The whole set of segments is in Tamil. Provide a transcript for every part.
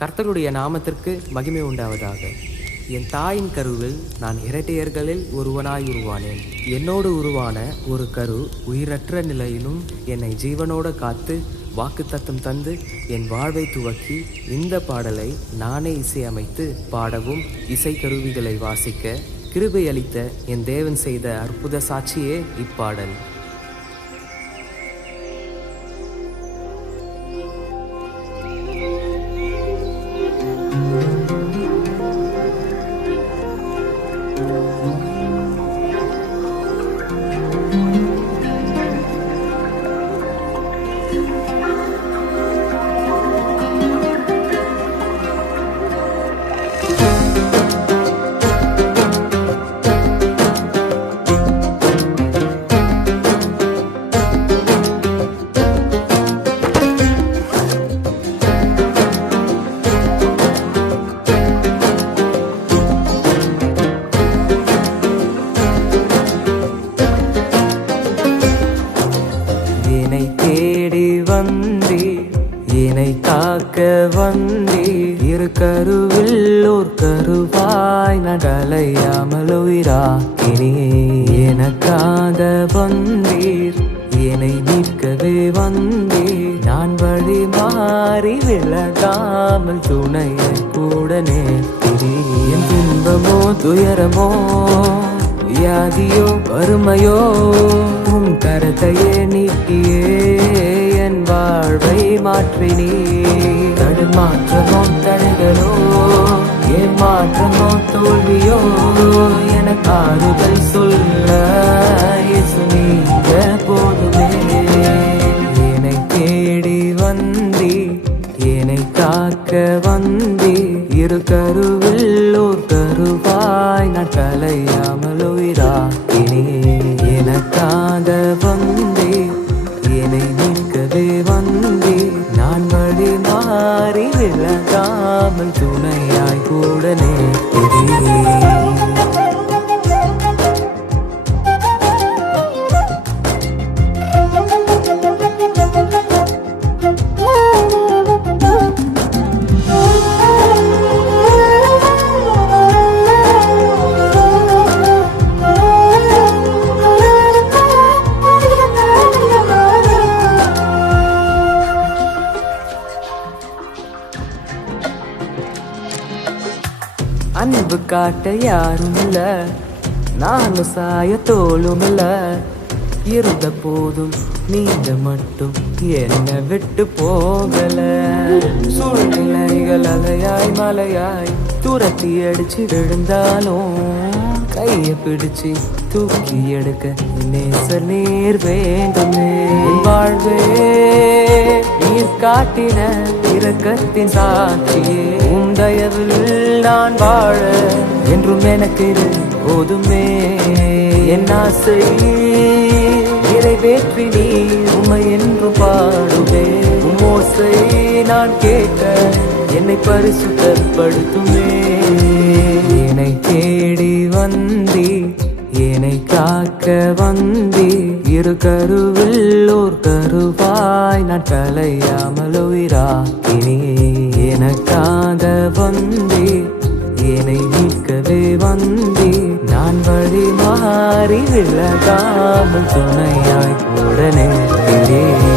கர்த்தருடைய நாமத்திற்கு மகிமை உண்டாவதாக. என் தாயின் கருவில் நான் இரட்டையர்களில் ஒருவனாய் உருவானேன். என்னோடு உருவான ஒரு கரு உயிரற்ற நிலையிலும் என்னை ஜீவனோடு காத்து வாக்குத்தத்தம் தந்து என் வாழ்வை துவக்கி இந்த பாடலை நானே இசையமைத்து பாடவும் இசைக்கருவிகளை வாசிக்க கிருபை அளித்த என் தேவன் செய்த அற்புத சாட்சியே இப்பாடல். என்னை தேடி வந்தீர், என்னை காக்க வந்தீர். இரு கருவில் ஓர் கருவாய் நான் கலையாமல் உயிராக்கினீர். எனக்காக வந்தீர், என்னை மீட்கவே வந்தீர். நான் வழி மாறி விலகாமல் துணையை கூட நேர்த்தீர். என் துன்பமோ துயரமோ வியாதியோ வறுமையோ உன் கரத்தையே நீட்டியே என் வாழ்வை மாற்றினீர். தடுமாற்றமோ தடைகளோ ஏமாற்றமோ தோல்வியோ எனக்கு ஆறுதல் சொல்ல இயேசு நீங்க போதுமே. என்னை தேடி வந்தி, என்னை காக்க வந்தி. இரு கருவில் ஓர் கருவாய் நான் கலையாமல் உயிராக்கினீர். எனக்காக வந்தே, என்னை மீட்கவே வந்தே. நான் வழி மாறி விலகாமல் துணையாய் கூட நேர்த்தீர். அன்பு காட்ட யாரும் இல்ல, நானும் சாய தோளும் இல்ல. இருந்த போதும் நீங்க மட்டும் என்ன விட்டு போகல. சூழ்நிலைகள் அலையாய் மலையாய் துரத்தி அடிச்சு விழுந்தாலும் கைய பிடிச்சு தூக்கி எடுக்க நேசர் நீர் வேண்டுமே. வாழ்வே நீர் காட்டின இரக்கத்தின் சாட்சியே. உன் தயவில் நான் வாழ என்றும் எனக்கு போதுமே. என் ஆசை நிறைவேற்றி நீ உம்மை என்று பாடுவே. ஓசை நான் கேட்க என்னை பரிசுத்தப்படுத்துமே. என்னை தேடி வந்தி, என்னை காக்க வந்தி. இரு கருவில் ஓர் கருவாய் நான் கலையாமல் உயிராக்கினீர். எனக்காக வந்தி, என்னை மீட்கவே வந்தி. நான் வழி மாறி விலகாமல் துணையாய் கூட நேர்த்தீர்.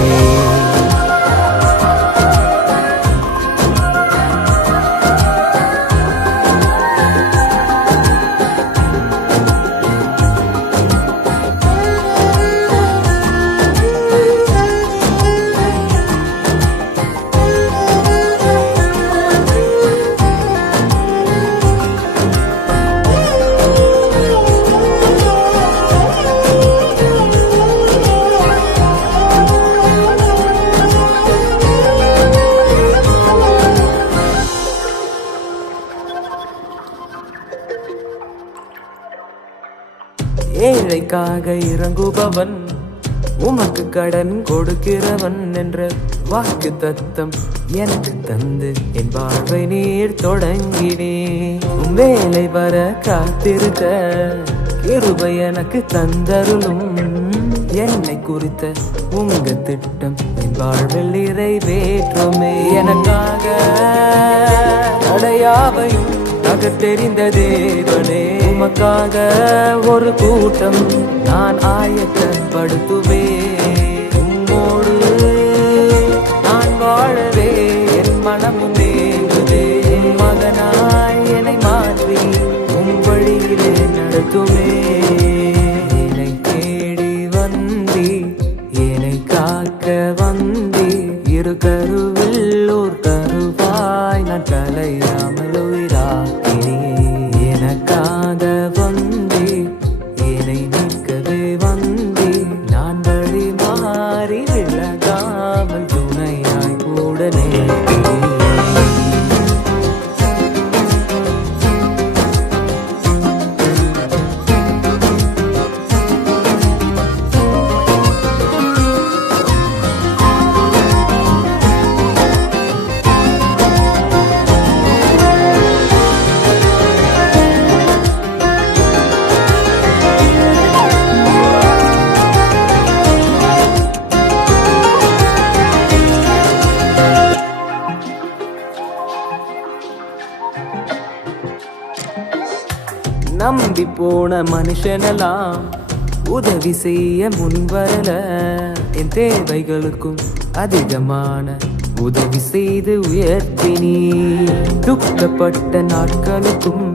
ஏழைக்காக இறங்குபவன், உமக்கு கடன் கொடுக்கிறவன் என்ற வாக்கு தத்தம் எனக்கு தந்து என் வாழ்வை நீர் தொடங்கினே. உன் வேலை வர காத்திருக்க கிருபை எனக்கு தந்தருளும். என்னை குறித்த உங்க திட்டம் என் வாழ்வில் நிறைவேற்றுமே. எனக்காக தடையாவையும் நகர்த்தெறிந்த தேவனே, உமக்காக ஒரு கூட்டம் நான் ஆயத்தப்படுத்துவேன். உம்மோடு நான் வாழவே என் மனமும் ஏங்குதே. மகனாய் என்னை மாற்றி உம் வழியிலே நடத்துமே. என்னை தேடி வந்தி, என்னை காக்க வந்தி, இரு கருவில் ஓர் கருவாய் நான் கலையாமல் உயிராக்கினே. எனக்காக வந்தி, என்னை நிற்கவே வந்தி, நான் வழி மாறி விலகாமல் துணையாய் கூட நேர்கிறேன். நம்பி போன மனுஷனெல்லாம் உதவி செய்ய முன்வரல. என் தேவைகளுக்கும் அதிகமான உதவி செய்து உயர்த்தினீ. துக்கப்பட்ட நாட்களுக்கும்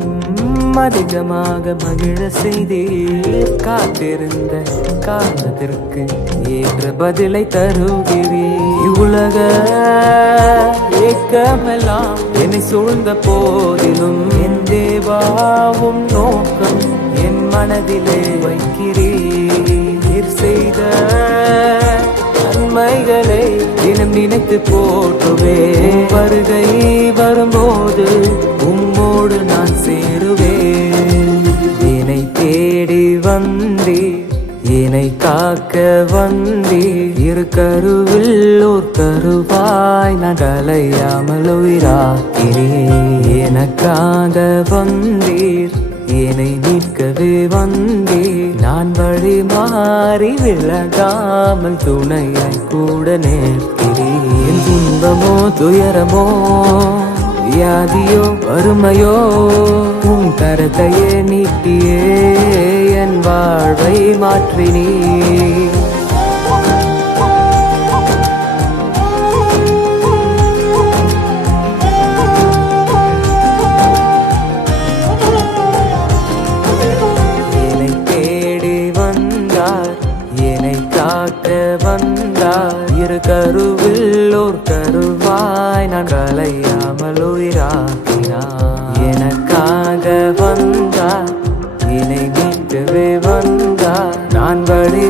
அதிகமாக மகிழ செய்தே. காத்திருந்த காலத்திற்கு ஏற்ற பதிலை தருகிறேன். உலக ஏக்கமெல்லாம் என்னை சூழ்ந்த போதிலும் என் தேவாவும் நோக்கம் என் மனதிலே வைக்கிறீர். செய்த நன்மைகளை தினம் நினைத்து போற்றுவே. வருகை வரும்போது உம்மோடு நான் சேருவேன். என்னை தேடி வந்தே, என்னை காக்க வந்தே, இரு கருவில் ஓர் கருவாய் நான் கலையாமல் உயிராக்கிறேன். எனக்காக வந்தீர், என்னை மீட்கவே வந்தீர். நான் வழி மாறி விலகாமல் துணையாய் கூட நேர்க்கிறேன். துன்பமோ துயரமோ வியாதியோ வறுமையோ உன் கரத்தையே நீட்டியே என் வாழ்வை மாற்றினீ. என்னை தேடி வந்தார், என்னை காக்க வந்தார். இரு கருவில் ஓர் கருவாய் நான் கலையாமல் உயிராக்கினார். எனக்காக வந்தார், என்னை மீட்கவே வந்தார். நான் வழி